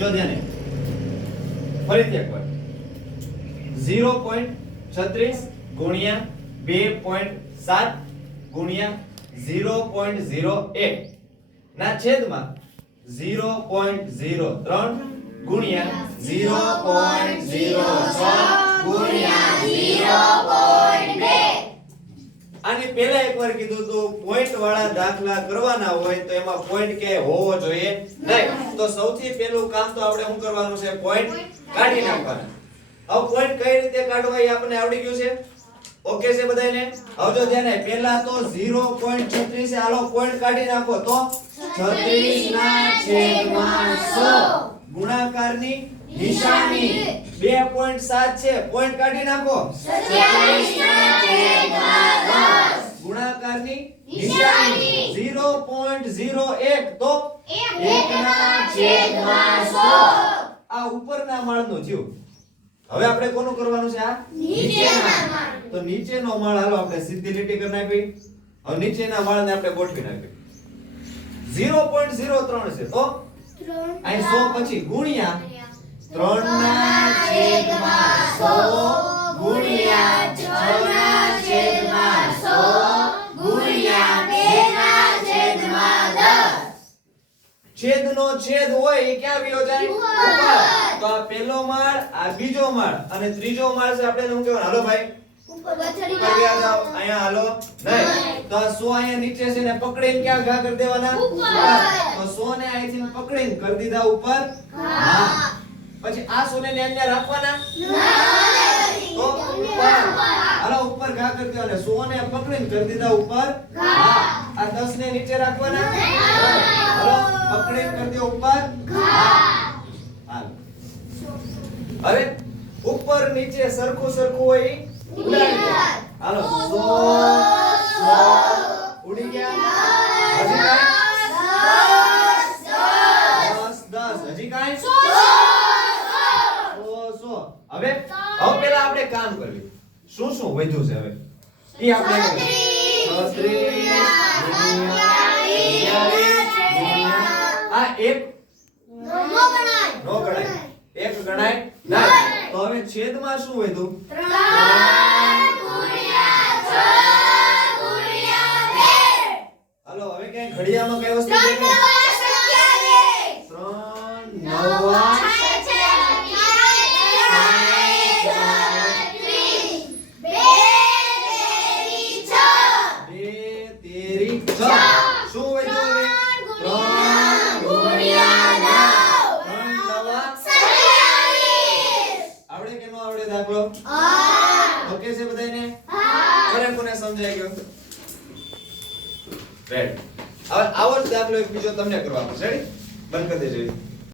જો ધ્યાને ફરીથી એકવાર 0.36 ગુણ્યા 2.7 ગુણ્યા 0.01 ના છેદમાં 0.03 ગુણ્યા 0.06 ગુણ્યા 0.2 આની પહેલા એકવાર કીધું તો પોઈન્ટ વાળા દાખલા કરવાના હોય તો એમાં પોઈન્ટ કે હોવો જોઈએ નહીં. તો સૌથી પહેલું કામ તો આપણે શું કરવાનું છે? પોઈન્ટ કાઢી નાખવાના. હવે પોઈન્ટ કઈ રીતે કાઢવા એ આપણને આવડી ગયું છે. ઓકે છે બધાને? હવે જો ધ્યાન આપ, પહેલા તો 0.36 છે. હાલો પોઈન્ટ કાઢી નાખો તો 36 ના છેદમાં 100 ગુણાકારની નિશાની 2.7 છે. પોઈન્ટ કાઢી નાખો 27 ના છેદમાં 10 ગુણાકારની નિશાની 0.01 તો 1 ના છેદમાં 100. આ ઉપરના માળનું થયું. હવે આપણે કોનું કરવાનું છે? આ નીચેના માળ. તો નીચેનો માળ હાલો આપણે સીધી લીટી કરી નાખી. હવે નીચેના માળને આપણે ગોઠવી નાખી. 0.03 છે તો અહીં 100 પછી ગુણ્યા 3 ના છેદમાં 100 ગુણ્યા 6 ના છેદમાં 100 ગુણ્યા 2 ના છેદમાં 10. છેદનો છેદ હોય એ ક્યાં વયો જાય? ઉપર. તો આ પહેલો માળ, આ બીજો માળ અને ત્રીજો માળ છે. આપણે શું કહેવાનું? હાલો ભાઈ ઉપર ગયા જાઓ. અહીંયા હાલો નહીં. તો આ 100 અહીંયા નીચે છે ને પકડીને ક્યાં ઘા કરી દેવાના? ઉપર. તો 100 ને અહીંથી પકડીને કરી દીધા ઉપર. હા. પછી આ 100 ને અહીંયા રાખવાના? નહીં. તો ઉપર. હાલો ઉપર ઘા કરી દેવાના. 100 ને પકડીને કરી દીધા ઉપર. હા. આ 10 ને નીચે રાખવાના? નહીં. હાલો પકડીને કરી દે ઉપર. હા. હાલો હવે ઉપર નીચે સરખું સરખું હોય ઉડાડી દે. હાલો 100 ઉડી ગયા. હજી કાંઈ 10 હજી કાંઈ 100. હવે પેલા આપણે કામ કરવી. શું શું વધ્યું છે હવે ઈ આપણે આ એક નો ગણાય. એક ગણાય ના. તો હવે છેદમાં શું વધ્યું? 3 ગુણ્યા 6 ગુણ્યા 2. હાલો હવે ક્યાં ઘડિયામાં કઈ વસ્તુ છે? 3 નવા 9 દાખલો. ઓકે છે બધાને? કોને કોને સમજાઈ ગયો? રેડ. હવે આવો જ દાખલો એક બીજો તમને કરવાનો છે. રેડી? બંધ કરી દેજો.